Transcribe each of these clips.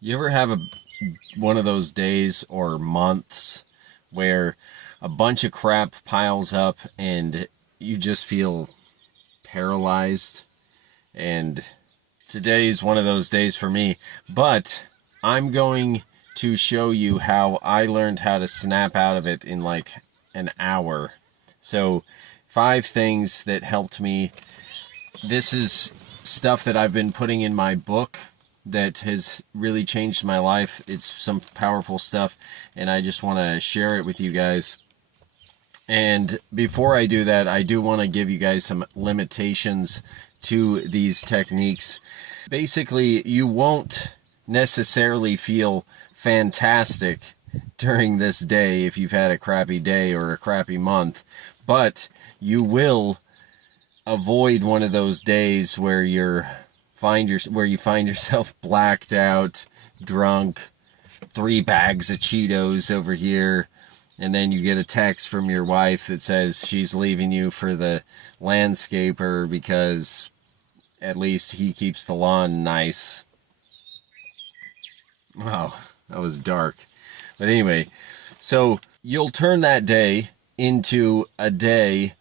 You ever have one of those days or months where a bunch of crap piles up and you just feel paralyzed? And today's one of those days for me. But I'm going to show you how I learned how to snap out of it in like an hour. So, 5 things that helped me. This is stuff that I've been putting in my book that has really changed my life. It's some powerful stuff, and I just want to share it with you guys. And before I do that, I do want to give you guys some limitations to these techniques. Basically, you won't necessarily feel fantastic during this day if you've had a crappy day or a crappy month, but you will avoid one of those days where you find yourself blacked out, drunk, 3 bags of Cheetos over here, and then you get a text from your wife that says she's leaving you for the landscaper because at least he keeps the lawn nice. Wow, that was dark. But anyway, so you'll turn that day into a day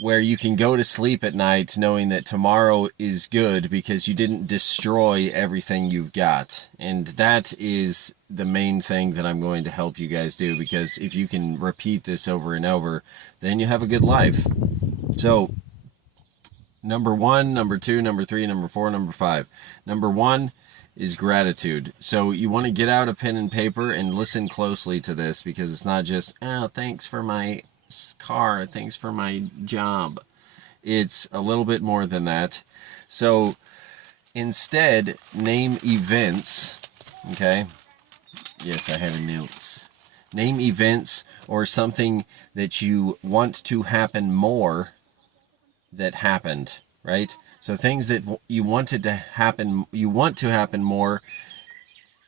where you can go to sleep at night knowing that tomorrow is good because you didn't destroy everything you've got. And that is the main thing that I'm going to help you guys do, because if you can repeat this over and over, then you have a good life. So, number 1, number 2, number 3, number 4, number 5. Number 1 is gratitude. So you want to get out a pen and paper and listen closely to this, because it's not just, oh, thanks for my car, thanks for my job. It's a little bit more than that. So instead, name events. Okay. Yes, I have notes. Name events or something that you want to happen more that happened, right? So things that you want to happen more.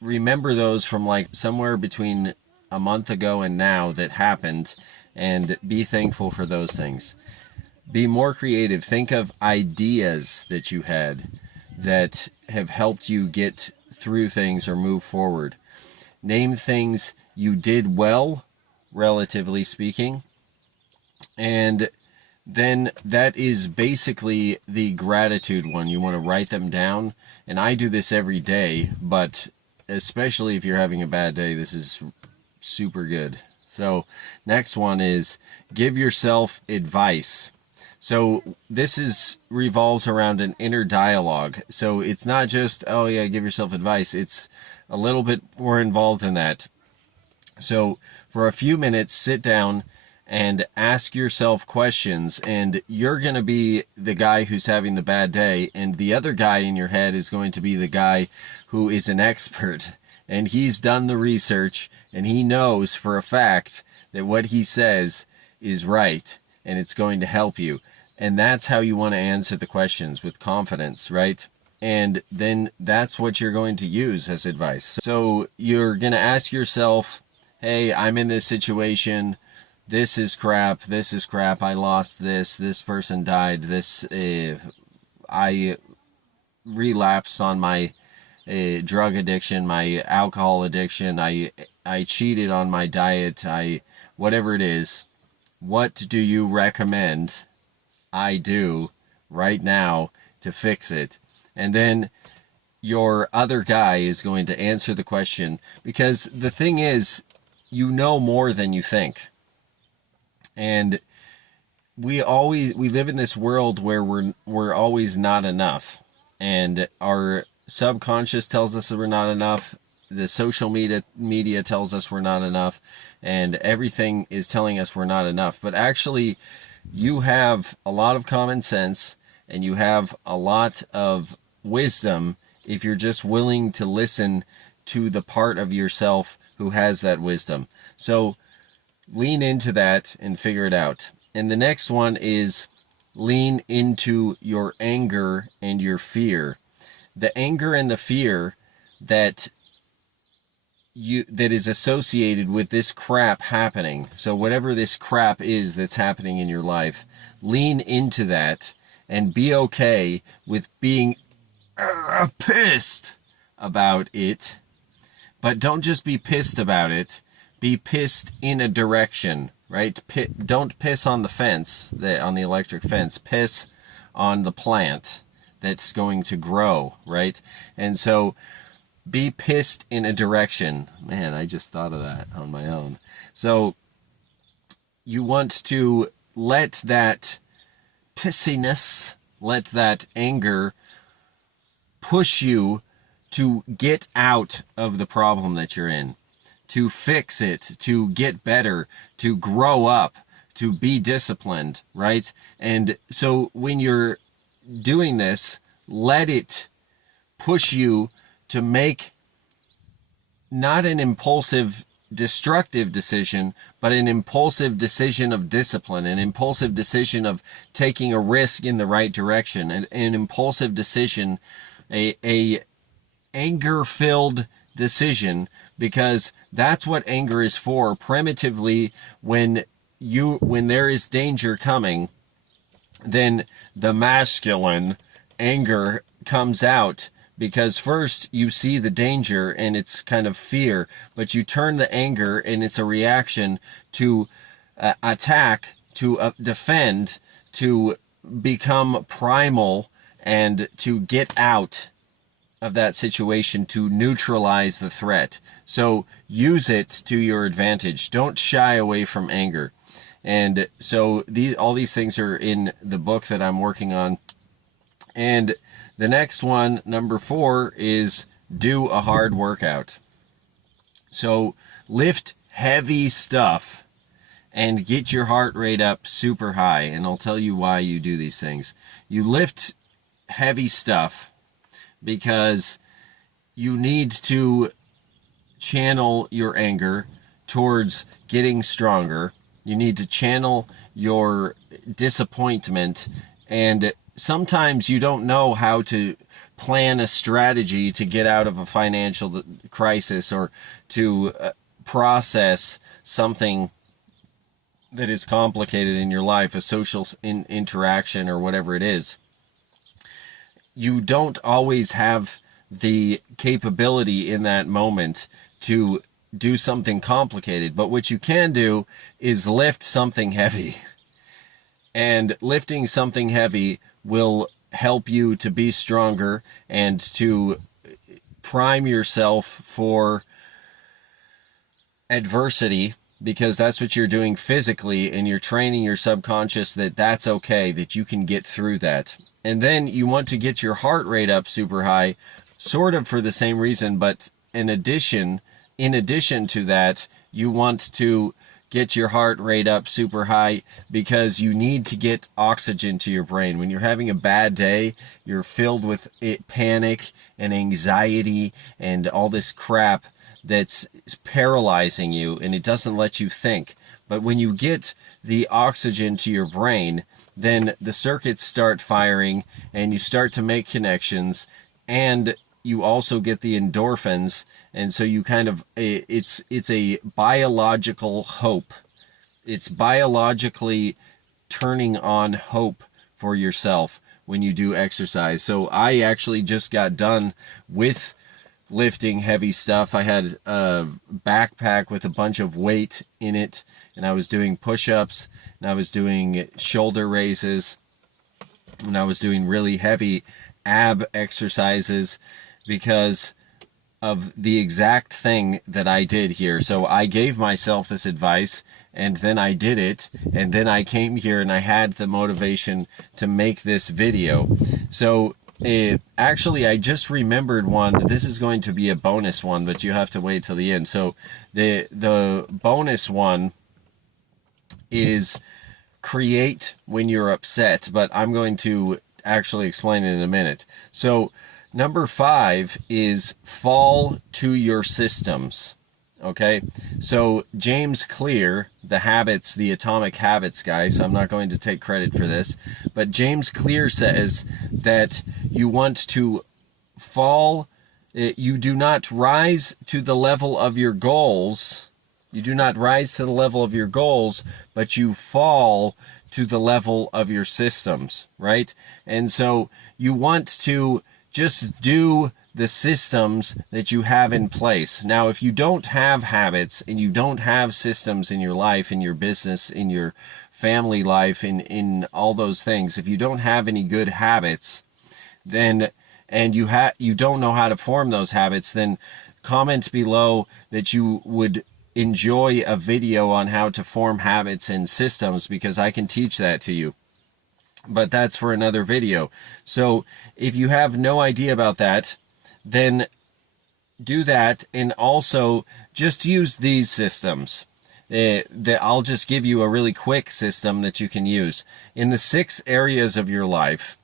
Remember those from like somewhere between a month ago and now that happened, and be thankful for those things. Be more creative. Think of ideas that you had that have helped you get through things or move forward. Name things you did well, relatively speaking. And then that is basically the gratitude one. You want to write them down. And I do this every day, but especially if you're having a bad day, this is super good. So next one is give yourself advice. So this revolves around an inner dialogue. So it's not just, oh yeah, give yourself advice. It's a little bit more involved in that. So for a few minutes, sit down and ask yourself questions, and you're going to be the guy who's having the bad day, and the other guy in your head is going to be the guy who is an expert, and he's done the research, and he knows for a fact that what he says is right, and it's going to help you. And that's how you want to answer the questions, with confidence, right? And then that's what you're going to use as advice. So you're going to ask yourself, hey, I'm in this situation. This is crap. This is crap. I lost this. This person died. I relapsed on my drug addiction, my alcohol addiction. I cheated on my diet. Whatever it is. What do you recommend I do right now to fix it? And then your other guy is going to answer the question, because the thing is, you know more than you think. And we live in this world where we're always not enough, and our subconscious tells us that we're not enough. The social media tells us we're not enough, and everything is telling us we're not enough. But actually, you have a lot of common sense, and you have a lot of wisdom if you're just willing to listen to the part of yourself who has that wisdom. So lean into that and figure it out. And the next one is lean into your anger and your fear. The anger and the fear that is associated with this crap happening. So whatever this crap is that's happening in your life, lean into that and be okay with being pissed about it, but don't just be pissed about it. Be pissed in a direction, right? Don't piss on the fence, on the electric fence. Piss on the plant that's going to grow, right? And so be pissed in a direction. Man, I just thought of that on my own. So you want to let that pissiness, let that anger push you to get out of the problem that you're in, to fix it, to get better, to grow up, to be disciplined, right? And so when you're doing this, let it push you to make not an impulsive, destructive decision, but an impulsive decision of discipline, an impulsive decision of taking a risk in the right direction, an impulsive decision, a anger-filled decision, because that's what anger is for. Primitively, when there is danger coming, then the masculine anger comes out, because first you see the danger and it's kind of fear, but you turn the anger and it's a reaction to attack, to defend, to become primal, and to get out of that situation, to neutralize the threat. So use it to your advantage. Don't shy away from anger. And so all these things are in the book that I'm working on. And the next one, number 4, is do a hard workout. So lift heavy stuff and get your heart rate up super high. And I'll tell you why you do these things. You lift heavy stuff because you need to channel your anger towards getting stronger. You need to channel your disappointment, and sometimes you don't know how to plan a strategy to get out of a financial crisis, or to process something that is complicated in your life, a social interaction or whatever it is. You don't always have the capability in that moment to do something complicated, but what you can do is lift something heavy. And lifting something heavy will help you to be stronger and to prime yourself for adversity, because that's what you're doing physically, and you're training your subconscious that that's okay, that you can get through that. And then you want to get your heart rate up super high, sort of for the same reason, but in addition to that, you want to get your heart rate up super high because you need to get oxygen to your brain. When you're having a bad day, you're filled with panic and anxiety and all this crap that's paralyzing you, and it doesn't let you think. But when you get the oxygen to your brain, then the circuits start firing and you start to make connections, and you also get the endorphins. And so you kind of, it's a biological hope. It's biologically turning on hope for yourself when you do exercise. So I actually just got done with lifting heavy stuff. I had a backpack with a bunch of weight in it, and I was doing push-ups, and I was doing shoulder raises, and I was doing really heavy ab exercises because of the exact thing that I did here. So I gave myself this advice, and then I did it, and then I came here and I had the motivation to make this video. So actually, I just remembered one. This is going to be a bonus one, but you have to wait till the end. So the bonus one is create when you're upset, but I'm going to actually explain it in a minute. So number 5 is fall to your systems. Okay, so James Clear, the Atomic Habits guy, so I'm not going to take credit for this, but James Clear says that you want to fall, you do not rise to the level of your goals. You do not rise to the level of your goals, but you fall to the level of your systems, right? And so you want to just do the systems that you have in place. Now, if you don't have habits and you don't have systems in your life, in your business, in your family life, in all those things, if you don't have any good habits, then and you don't know how to form those habits, then comment below that you would enjoy a video on how to form habits and systems, because I can teach that to you. But that's for another video. So if you have no idea about that, then do that, and also just use these systems. I'll just give you a really quick system that you can use. In the 6 areas of your life,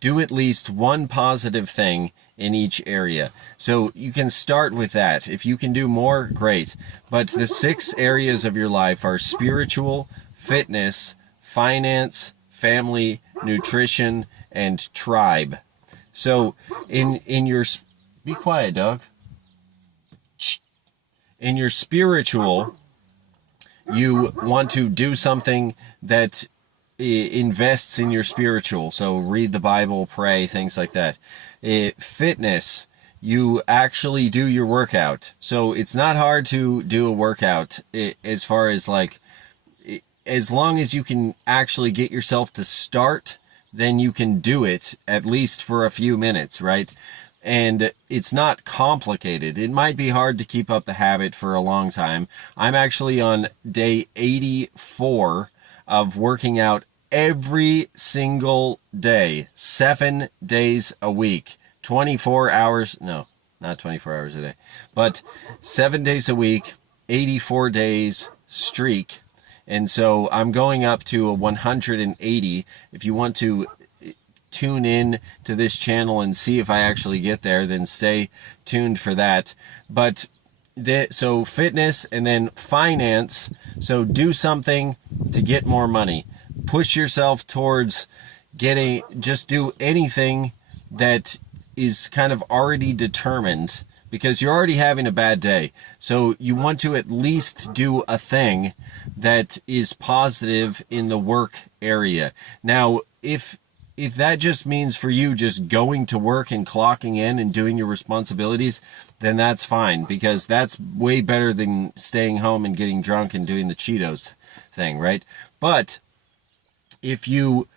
do at least one positive thing in each area. So you can start with that. If you can do more, great. But the 6 areas of your life are spiritual, fitness, finance, family, nutrition, and tribe. So in your... Be quiet, dog. In your spiritual, you want to do something that invests in your spiritual. So read the Bible, pray, things like that. Fitness, you actually do your workout. So it's not hard to do a workout, as far as like, as long as you can actually get yourself to start, then you can do it at least for a few minutes, right? And it's not complicated. It might be hard to keep up the habit for a long time. I'm actually on day 84 of working out every single day, 7 days a week, 24 hours, no, not 24 hours a day, but 7 days a week, 84 days streak. And so I'm going up to a 180. If you want to tune in to this channel and see if I actually get there, then stay tuned for that. But so fitness, and then finance. So do something to get more money. Push yourself towards getting, just do anything that is kind of already determined, because you're already having a bad day. So you want to at least do a thing that is positive in the work area. Now, if that just means for you just going to work and clocking in and doing your responsibilities, then that's fine, because that's way better than staying home and getting drunk and doing the Cheetos thing, right? But if you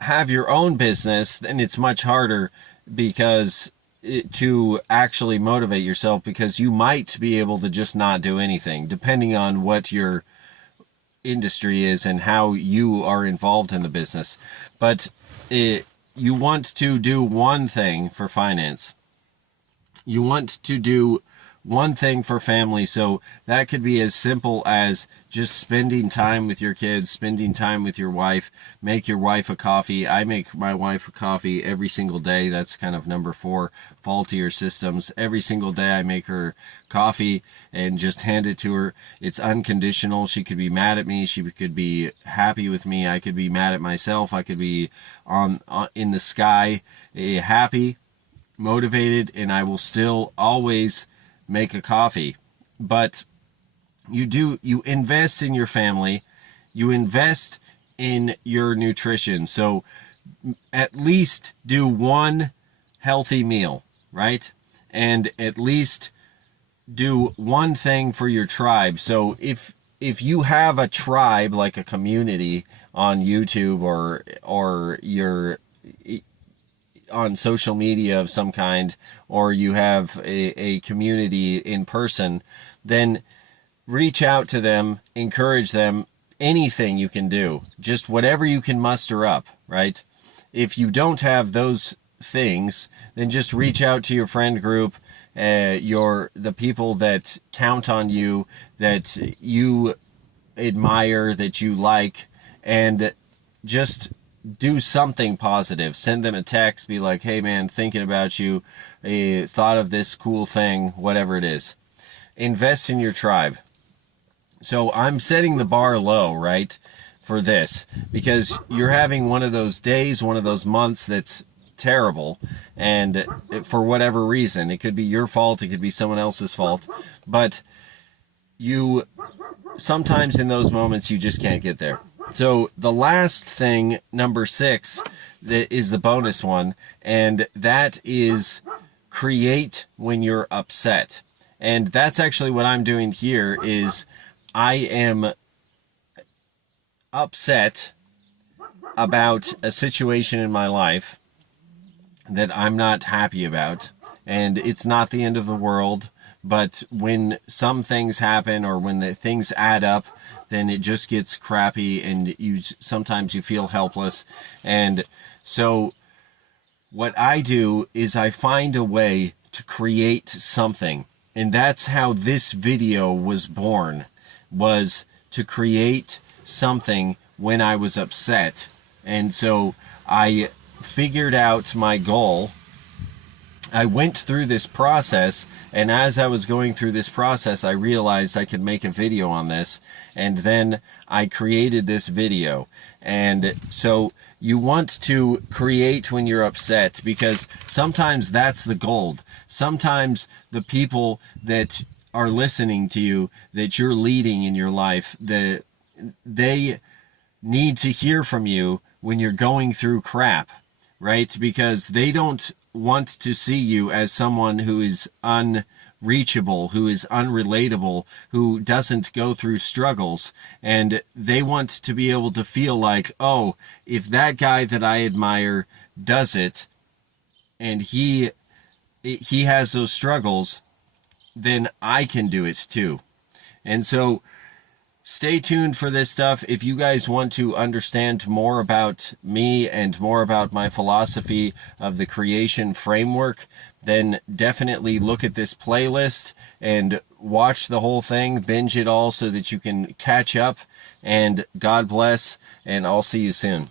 have your own business, then it's much harder because to actually motivate yourself, because you might be able to just not do anything, depending on what your industry is and how you are involved in the business. But you want to do one thing for finance. You want to do one thing for family. So that could be as simple as just spending time with your kids, spending time with your wife. Make your wife a coffee. I make my wife a coffee every single day. That's kind of number 4, faultier systems. Every single day I make her coffee and just hand it to her. It's unconditional. She could be mad at me. She could be happy with me. I could be mad at myself. I could be on in the sky, happy, motivated, and I will still always make a coffee. But you invest in your family, you invest in your nutrition. So at least do one healthy meal, right? And at least do one thing for your tribe. So if you have a tribe, like a community on YouTube or you're on social media of some kind, or you have a community in person, then reach out to them, encourage them, anything you can do, just whatever you can muster up, right? If you don't have those things, then just reach out to your friend group, the people that count on you, that you admire, that you like, and just do something positive. Send them a text, be like, hey man, thinking about you, thought of this cool thing, whatever it is. Invest in your tribe. So I'm setting the bar low, right, for this, because you're having one of those days, one of those months that's terrible, and for whatever reason, it could be your fault, it could be someone else's fault, but you sometimes in those moments you just can't get there. So the last thing, number 6, that is the bonus one, and that is create when you're upset. And that's actually what I'm doing here is I am upset about a situation in my life that I'm not happy about. And it's not the end of the world. But when some things happen or when the things add up, then it just gets crappy and sometimes you feel helpless. And so what I do is I find a way to create something. And that's how this video was born, was to create something when I was upset. And so I figured out my goal. I went through this process, and as I was going through this process, I realized I could make a video on this, and then I created this video. And so you want to create when you're upset, because sometimes that's the gold. Sometimes the people that are listening to you, that you're leading in your life, they need to hear from you when you're going through crap, right? Because they don't want to see you as someone who is unreachable, who is unrelatable, who doesn't go through struggles. And they want to be able to feel like, oh, if that guy that I admire does it and he has those struggles, then I can do it too. And so stay tuned for this stuff. If you guys want to understand more about me and more about my philosophy of the creation framework, then definitely look at this playlist and watch the whole thing, binge it all so that you can catch up. And God bless, and I'll see you soon.